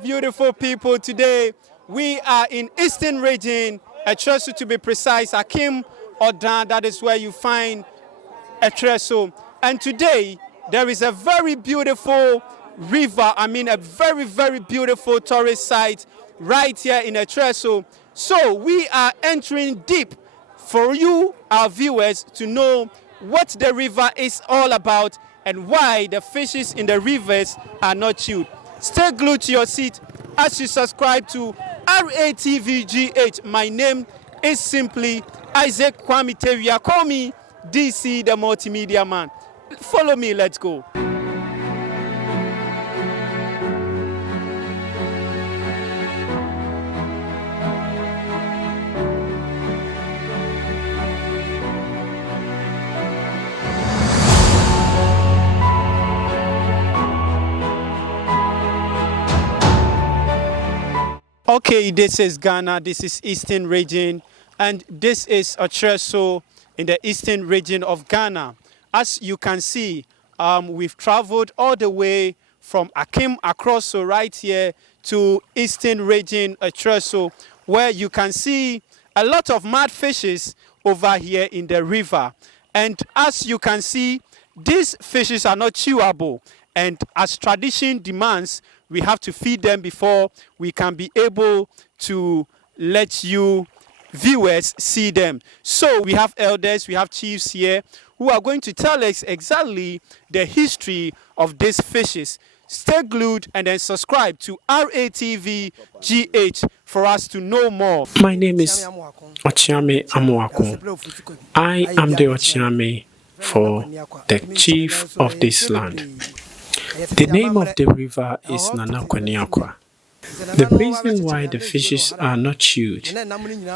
Beautiful people, today we are in Eastern Region, Etresu to be precise, Akim Odan, that is where you find Etresu. And today there is a very beautiful river, a very beautiful tourist site right here in Etresu. So we are entering deep for you, our viewers, to know what the river is all about and why the fishes in the rivers are not chewed. Stay glued to your seat as you subscribe to RATVGH. My name is simply Isaac Kwamitewia. Call me DC, the multimedia man. Follow me, let's go. Okay, this is Ghana, this is Eastern Region, and this is Etresu in the Eastern Region of Ghana. As you can see, we've traveled all the way from Akim across so right here to Eastern Region Etresu, where you can see a lot of mud fishes over here in the river. And as you can see, these fishes are not chewable, and as tradition demands, we have to feed them before we can be able to let you viewers see them. So we have elders, we have chiefs here who are going to tell us exactly the history of these fishes. Stay glued and then subscribe to RATV GH for us to know more. My name is Ochiame Amoako. I am the Ochiame for the chief of this land. The name of the river is Nanakwaniakwa. The reason why the fishes are not chewed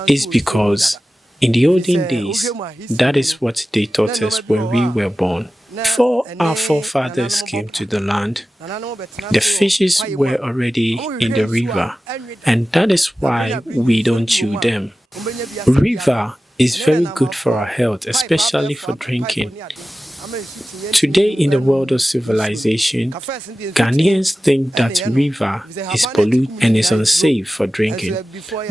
is because in the olden days, that is what they taught us when we were born. Before our forefathers came to the land, the fishes were already in the river, and that is why we don't chew them. River is very good for our health, especially for drinking. Today in the world of civilization, Ghanaians think that river is polluted and is unsafe for drinking.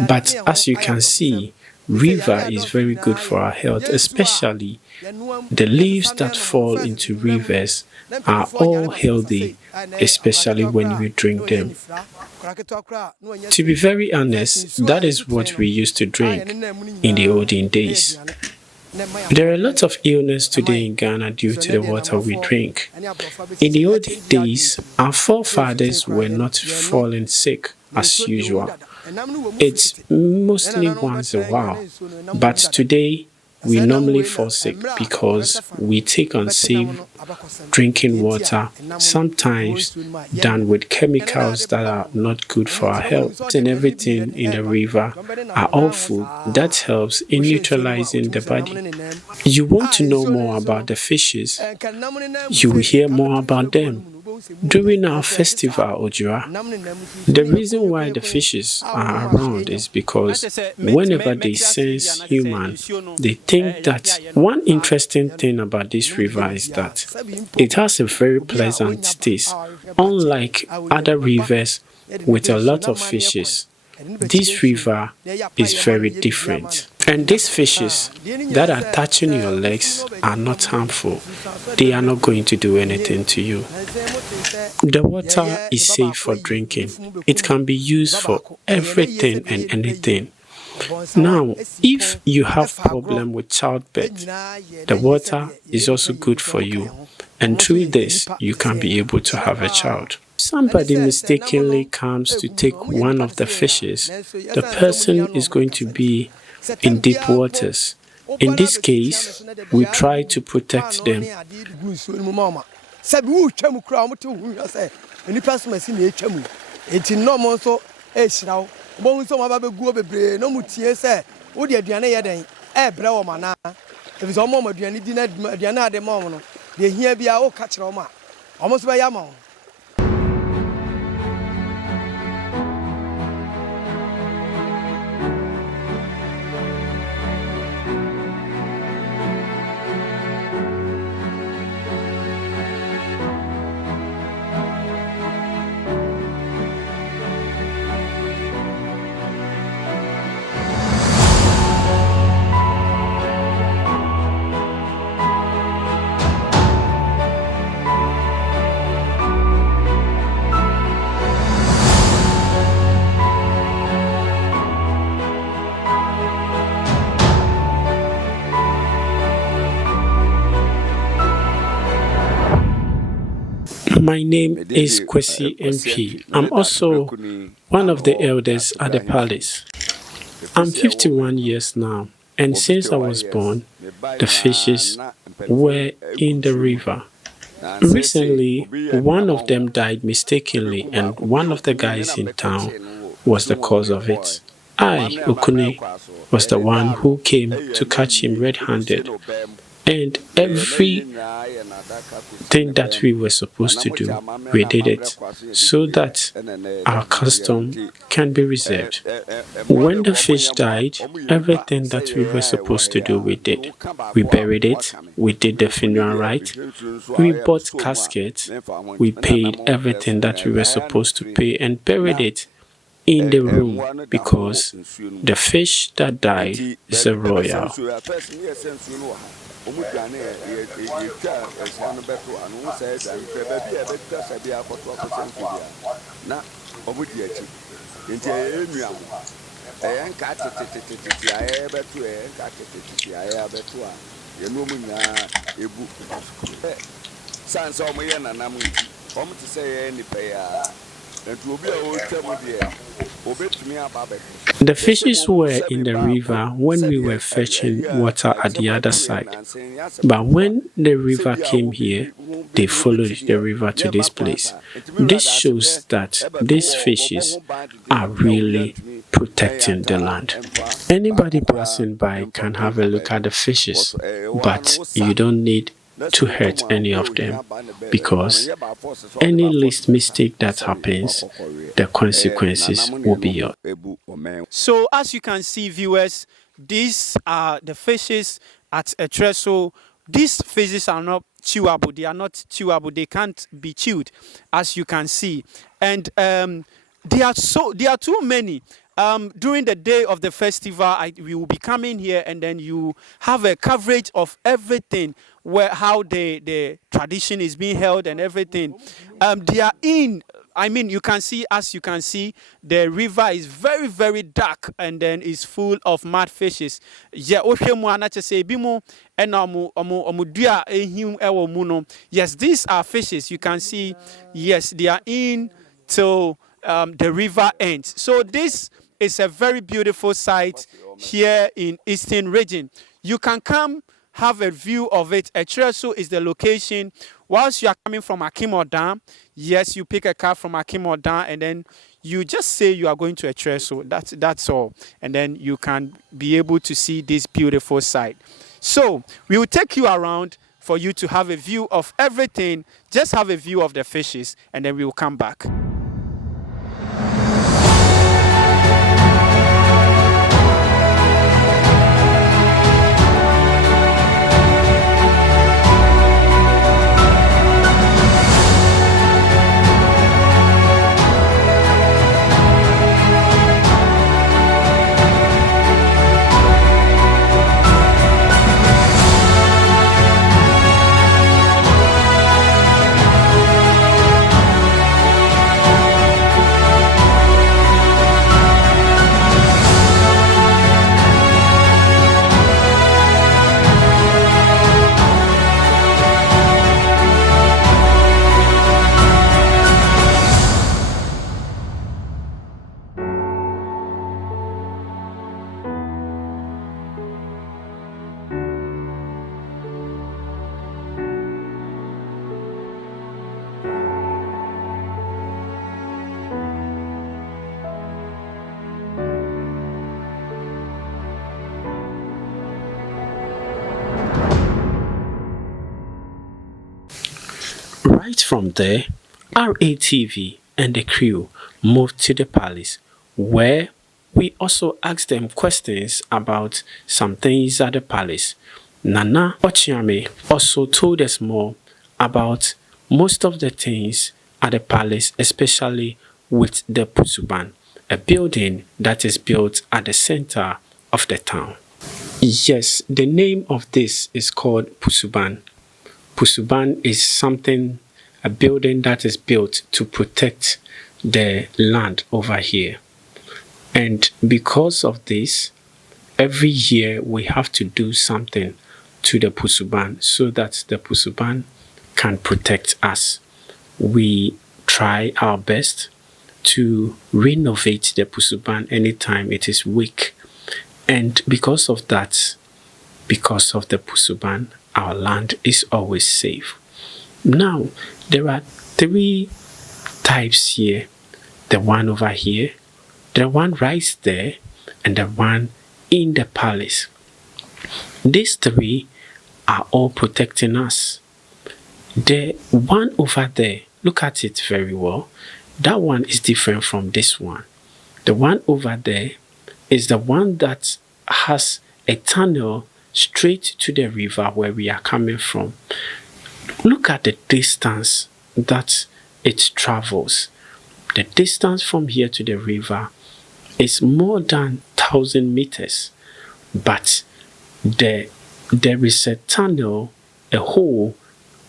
But as you can see, river is very good for our health, especially the leaves that fall into rivers are all healthy, especially when we drink them. To be very honest, that is what we used to drink in the olden days. There are a lot of illness today in Ghana due to the water we drink. In the olden days, our forefathers were not falling sick as usual. It's mostly once a while, but today we normally fall sick because we take unsafe drinking water, sometimes done with chemicals that are not good for our health. And everything in the river are all food that helps in neutralizing the body. You want to know more about the fishes, you will hear more about them during our festival, Ojura. The reason why the fishes are around is because whenever they sense human, they think that one interesting thing about this river is that it has a very pleasant taste, unlike other rivers with a lot of fishes. This river is very different. And these fishes that are touching your legs are not harmful. They are not going to do anything to you. The water is safe for drinking. It can be used for everything and anything. Now, if you have problem with childbirth, the water is also good for you. And through this, you can be able to have a child. Somebody mistakenly comes to take one of the fishes, the person is going to be in deep waters. In this case, we try to protect them. My name is Kwesi MP. I'm also one of the elders at the palace. I'm 51 years now, and since I was born, the fishes were in the river. Recently, one of them died mistakenly, and one of the guys in town was the cause of it. I, Okune, was the one who came to catch him red-handed, and everything that we were supposed to do, we did it, so that our custom can be reserved. When the fish died, everything that we were supposed to do, we did. We buried it, we did the funeral rite, we bought caskets, we paid everything that we were supposed to pay and buried it in the room because the fish that died is a royal. The fishes were in the river when we were fetching water at the other side. But when the river came here, they followed the river to this place. This shows that these fishes are really protecting the land. Anybody passing by can have a look at the fishes, but you don't need to hurt any of them, because any least mistake that happens, the consequences will be yours. So as you can see, viewers, these are the fishes at a trestle. These fishes are not chewable. They are not chewable. They can't be chewed, as you can see. And there are too many. During the day of the festival, we will be coming here, and then you have a coverage of everything, how the tradition is being held and everything. They are in. I mean, you can see, as you can see, the river is very, very dark, and then is full of mud fishes. Yeah, yes, these are fishes. You can see, yes, they are in till the river ends. So this is a very beautiful site here in Eastern Region. You can come have a view of it. Etreso is the location. Whilst you are coming from Akimodan, yes, you pick a car from Akimodan, and then you just say you are going to Etreso. That's all. And then you can be able to see this beautiful site. So we will take you around for you to have a view of everything. Just have a view of the fishes, and then we will come back. Right from there, RATV and the crew moved to the palace, where we also asked them questions about some things at the palace. Nana Ochiame also told us more about most of the things at the palace, especially with the Pusuban, a building that is built at the center of the town. Yes, the name of this is called Pusuban. Pusuban is a building that is built to protect the land over here. And because of this, every year we have to do something to the Pusuban so that the Pusuban can protect us. we try our best to renovate the Pusuban anytime it is weak. And because of that, because of the Pusuban, our land is always safe. Now, there are 3 types here. The one over here, the one right there, and the one in the palace. These 3 are all protecting us. The one over there, look at it very well. That one is different from this one. The one over there is the one that has a tunnel straight to the river where we are coming from. Look at the distance that it travels. The distance from here to the river is more than 1,000 meters. But there is a tunnel, a hole,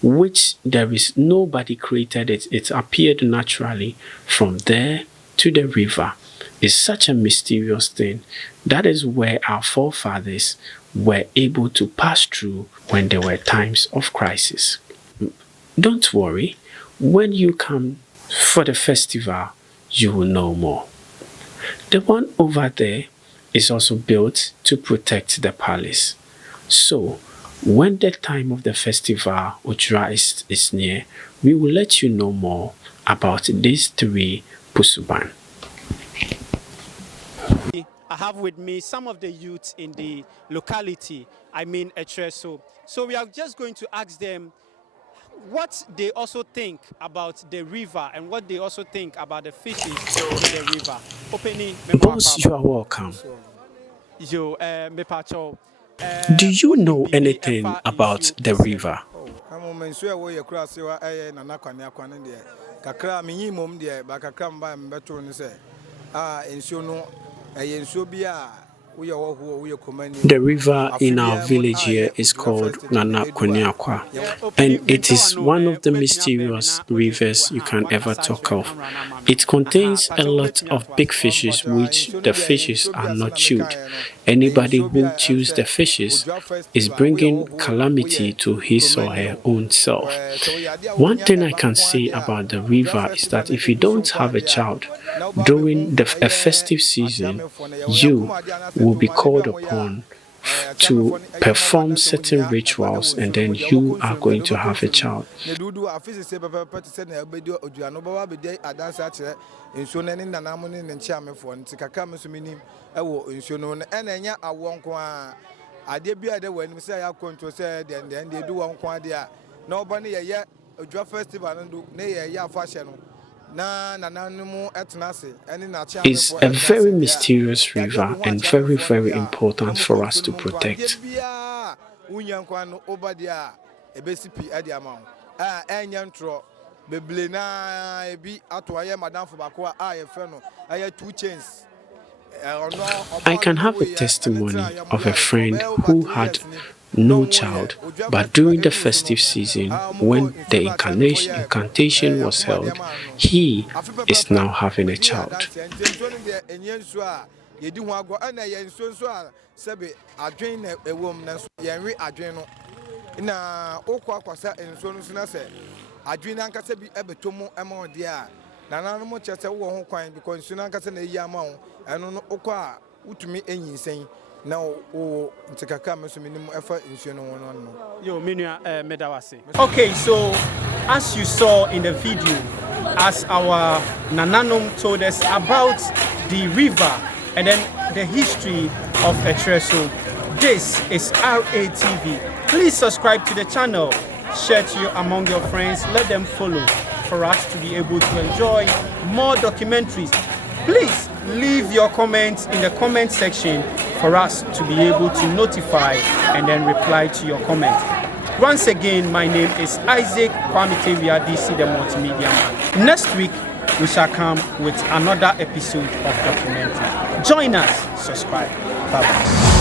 which there is nobody created it. It appeared naturally from there to the river. It's such a mysterious thing. That is where our forefathers were able to pass through when there were times of crisis. Don't worry, when you come for the festival, you will know more. The one over there is also built to protect the palace. So, when the time of the festival, Ojra, is near, we will let you know more about these 3 Pusuban. I have with me some of the youths in the locality, Etreso. So we are just going to ask them what they also think about the river and what they also think about the fishes in the river. Boss, you are welcome. Do you know anything about the river? The river in our village here is called Nana Koniakwa, and it is one of the mysterious rivers you can ever talk of. It contains a lot of big fishes, which the fishes are not chewed. Anybody who chews the fishes is bringing calamity to his or her own self. One thing I can say about the river is that if you don't have a child during a festive season, you will be called upon to perform certain rituals, and then you are going to have a child. It's a very mysterious river and very, very important for us to protect. I can have a testimony of a friend who had no child, but during the festive season, when the incantation was held, he is now having a child. Okay, so as you saw in the video, as our Nananom told us about the river and then the history of Etreso, this is RATV. Please subscribe to the channel, share to you among your friends, let them follow for us to be able to enjoy more documentaries. Please leave your comments in the comment section for us to be able to notify and then reply to your comment. Once again, my name is Isaac Kwamitevia DC, the Multimedia Man. Next week, we shall come with another episode of documentary. Join us, subscribe. Bye-bye.